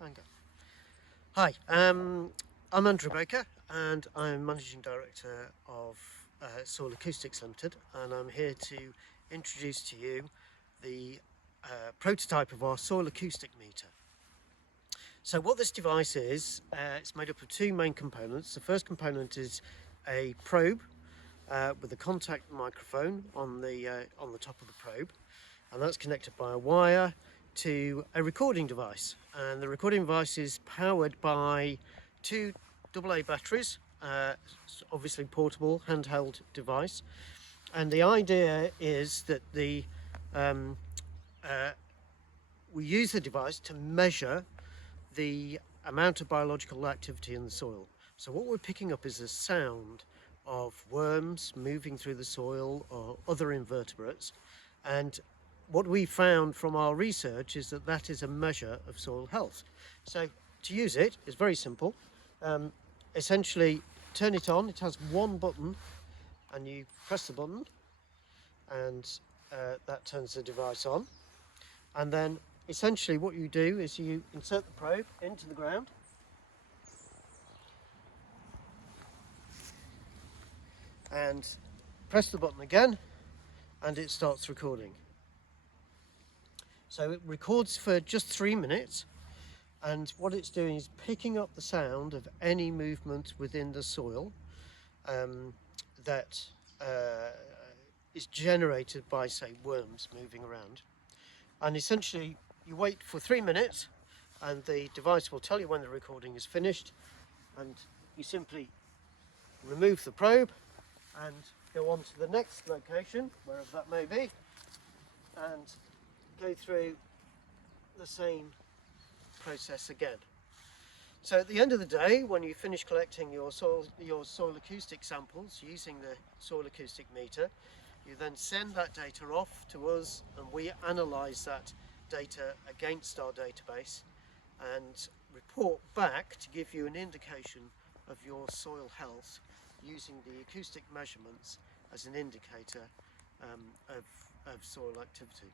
Hang on. Hi, I'm Andrew Baker and I'm Managing Director of Soil Acoustics Limited, and I'm here to introduce to you the prototype of our Soil Acoustic Meter. So what this device is, it's made up of two main components. The first component is a probe with a contact microphone on the top of the probe, and that's connected by a wire to a recording device, and the recording device is powered by two AA batteries, obviously portable handheld device. And the idea is that we use the device to measure the amount of biological activity in the soil. So what we're picking up is the sound of worms moving through the soil or other invertebrates, and what we found from our research is that that is a measure of soil health. So to use it is very simple. Essentially, turn it on. It has one button, and you press the button, and that turns the device on. And then essentially what you do is you insert the probe into the ground, and press the button again, and it starts recording. So it records for just 3 minutes, and what it's doing is picking up the sound of any movement within the soil that is generated by, say, worms moving around. And essentially you wait for 3 minutes, and the device will tell you when the recording is finished, and you simply remove the probe and go on to the next location, wherever that may be, and go through the same process again. So at the end of the day, when you finish collecting your soil acoustic samples using the soil acoustic meter, you then send that data off to us, and we analyse that data against our database and report back to give you an indication of your soil health using the acoustic measurements as an indicator of soil activity.